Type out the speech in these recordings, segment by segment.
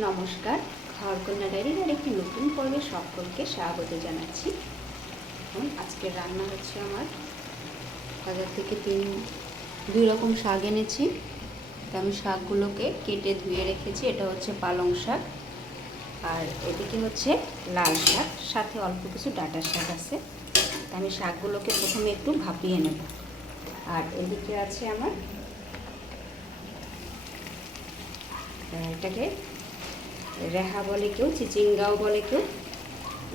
নমস্কার, ঘরকন্যা ডায়েরির আরেকটি নতুন পর্বে সকলকে স্বাগত জানাচ্ছি। এখন আজকের রান্না হচ্ছে আমার বাজার থেকে দুই রকম শাক এনেছি। তো আমি শাকগুলোকে কেটে ধুয়ে রেখেছি। এটা হচ্ছে পালং শাক, আর এদিকে হচ্ছে লাল শাক, সাথে অল্প কিছু ডাঁটার শাক আছে। তো আমি শাকগুলোকে প্রথমে একটু ভাপিয়ে নেব। আর এদিকে আছে আমার এটাকে রেহা বলে, কেউ চিচিঙ্গাও বলে, কেউ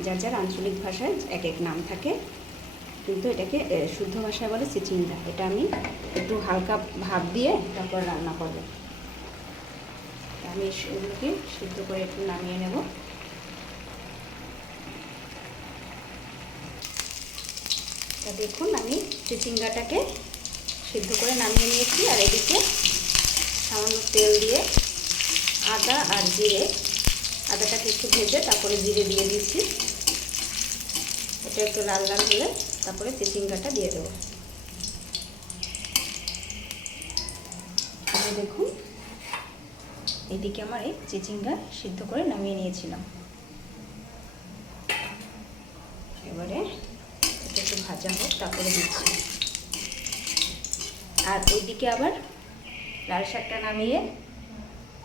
যার যার আঞ্চলিক ভাষায় এক এক নাম থাকে, কিন্তু এটাকে শুদ্ধ ভাষায় বলে চিচিঙ্গা। এটা আমি একটু হালকা ভাপ দিয়ে তারপর রান্না করব। আমি এগুলোকে সিদ্ধ করে একটু নামিয়ে নেব। তা দেখুন, আমি চিচিঙ্গাটাকে সিদ্ধ করে নামিয়ে নিয়েছি। আর এদিকে সামান্য তেল দিয়ে আদা আর জিরে, আদাটাকে একটু ভেজে তারপরে জিরে দিয়ে দিচ্ছি। এটা একটু লাল লাল হলে তারপরে চিচিঙ্গাটা দিয়ে দেবো। দেখুন, এদিকে আমার এই চিচিঙ্গা সিদ্ধ করে নামিয়ে নিয়েছিলাম। এবারে এটা একটু ভাজা হোক, তারপরে দিচ্ছি। আর ওইদিকে আবার লাল শাকটা নামিয়ে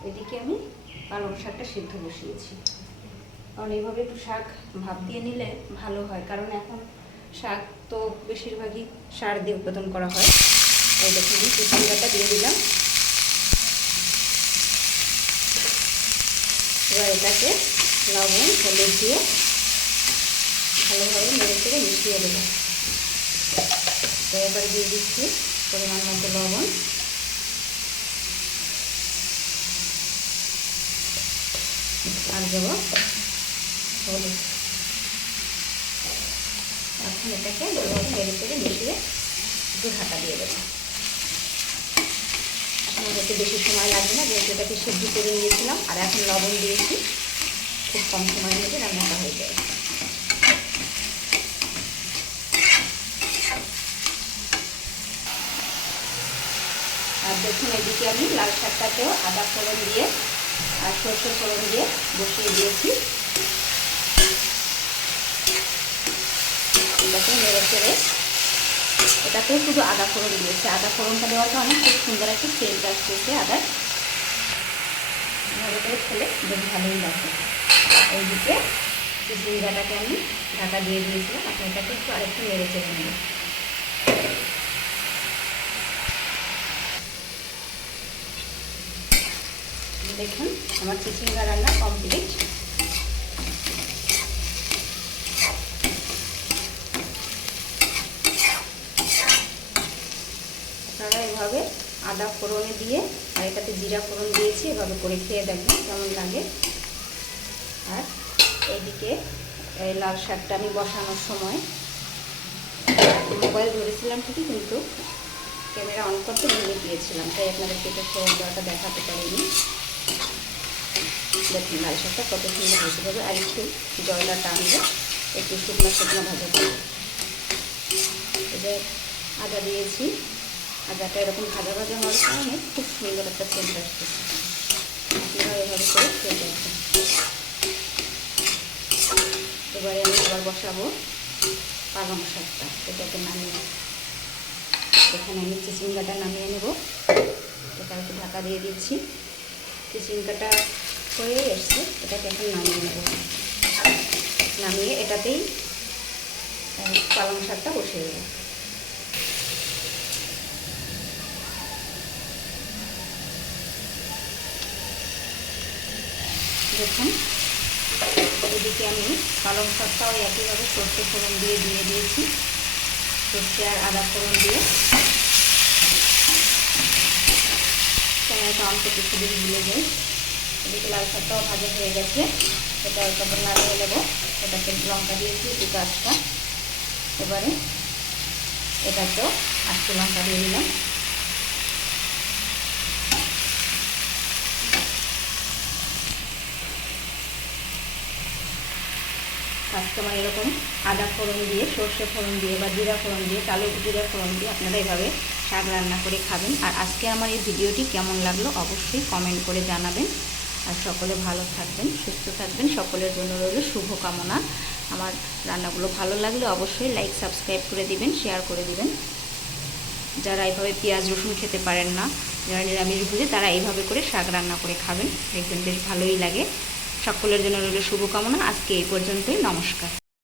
এদিকে আমি পালং শাকটা সিদ্ধ বসিয়েছি। কারণ এইভাবে একটু শাক ভাপ দিয়ে নিলে ভালো হয়, কারণ এখন শাক তো বেশিরভাগই সার দিয়ে উৎপাদন করা হয়। এই দেখুন, আমি চিচিঙ্গাটা দিয়ে দিলাম। এবার এটাকে লবণ হলুদ দিয়ে ভালোভাবে নেড়ে চেড়ে মিশিয়ে দেবো। তো এবার দিয়ে দিচ্ছি পরিমাণ মতো লবণ, আর দেবো হলুদ। এখন এটাকে ভালোভাবে নেড়ে চেড়ে মিশিয়ে একটু ঢাকা দিয়ে দেবো। আমাদেরকে বেশি সময় লাগবে না, যেহেতু এটাকে সিদ্ধ করে নিয়েছিলাম আর এখন লবণ দিয়েছি, খুব কম সময়ের মধ্যে রান্নাটা হয়ে যায়। আর দেখুন, এদিকে আমি লাল শাকটাকেও আদা ফোড়ন দিয়ে আর সরষে ফোড়ন দিয়ে বসিয়ে দিয়েছি। এটাকে নেড়ে চেড়ে, এটাতেও শুধু আদা ফোড়ন দিয়েছে। আদা ফোড়নটা দেওয়ার কারণে খুব সুন্দর একটা সেন্ট আসতেছে আদার। ভালো করে খেলে বেশ ভালোই লাগবে। এইদিকে চিচিঙ্গাটাকে আমি ঢাকা দিয়ে দিয়েছিলাম। এখন এটাকে একটু আরেকটু নেড়ে চেড়ে নেব। দেখুন, আমার চিচিঙ্গা রান্না কমপ্লিট। আপনারা এভাবে আদা ফোড়নে দিয়ে, আর এটাতে জিরা ফোড়ন দিয়েছি, এভাবে করে খেয়ে দেখবেন কেমন লাগে। আর এইদিকে এই লাল শাকটা আমি বসানোর সময় মোবাইল ধরেছিলাম ঠিকই, কিন্তু ক্যামেরা অন করতে ভুলে গিয়েছিলাম, তাই আপনাদেরকে এটা ফোড়ন দেওয়াটা দেখাতে পারিনি। দেখুন লাল শাকটা কত সুন্দর হয়েছে যাবে। আর একটু জয়লা টানবে, একটু শুকনো শুকনো ভাজা করবে। এবার আদা দিয়েছি। আদাটা এরকম ভাজা ভাজা হওয়ার কারণে খুব সুন্দর একটা সেন্ট আসতেছে। আপনারা এভাবে করে খেয়ে দেখবেন। এবারে আমি আবার বসাবো পালং শাকটা। এটাকে নামিয়ে, এখানে আমি চিচিঙ্গাটা নামিয়ে নেব। এটা একটু ঢাকা দিয়ে দিচ্ছি। চিচিঙ্গাটা হয়ে এসছে, এটাকে এখন নামিয়ে নেব। নামিয়ে এটাতেই পালং শাকটা বসিয়ে দেবো। দেখুন, এদিকে আমি পালং শাকটাও একইভাবে সর্ষে ফোড়ন দিয়ে দিয়েছি। সর্ষে আর আদা ফোড়ন দিয়ে সময়টা অল্প কিছুদিন ভুলে যাই। এদিকে লাল শাকটাও ভাজা হয়ে গেছে। এটা তারপর নামিয়ে নেব। এটাকে লঙ্কা দিয়েছি দুটো আঁচটা। এবারে এটাকেও আস্তে লঙ্কা দিয়ে দিলাম। কাস্টমার এরকম আদা ফোড়ন দিয়ে, সর্ষে ফোড়ন দিয়ে বা জিরা ফোড়ন দিয়ে, কালো জিরা ফোড়ন দিয়ে আপনারা এভাবে শাক রান্না করে খাবেন। আর আজকে আমার এই ভিডিওটি কেমন লাগলো অবশ্যই কমেন্ট করে জানাবেন। আর সকলে ভালো থাকবেন, সুস্থ থাকবেন, সকলের জন্য রইল শুভকামনা। আমার রান্নাগুলো ভালো লাগলে অবশ্যই লাইক সাবস্ক্রাইব করে দিবেন, শেয়ার করে দিবেন। যারা এইভাবে পেঁয়াজ রসুন খেতে পারেন না, যারা নিরামিষ ভোজে, তারা এইভাবে করে শাক রান্না করে খাবেন, দেখবেন বেশ ভালোই লাগে। সকলের জন্য রইল শুভকামনা। আজকে এই পর্যন্তই, নমস্কার।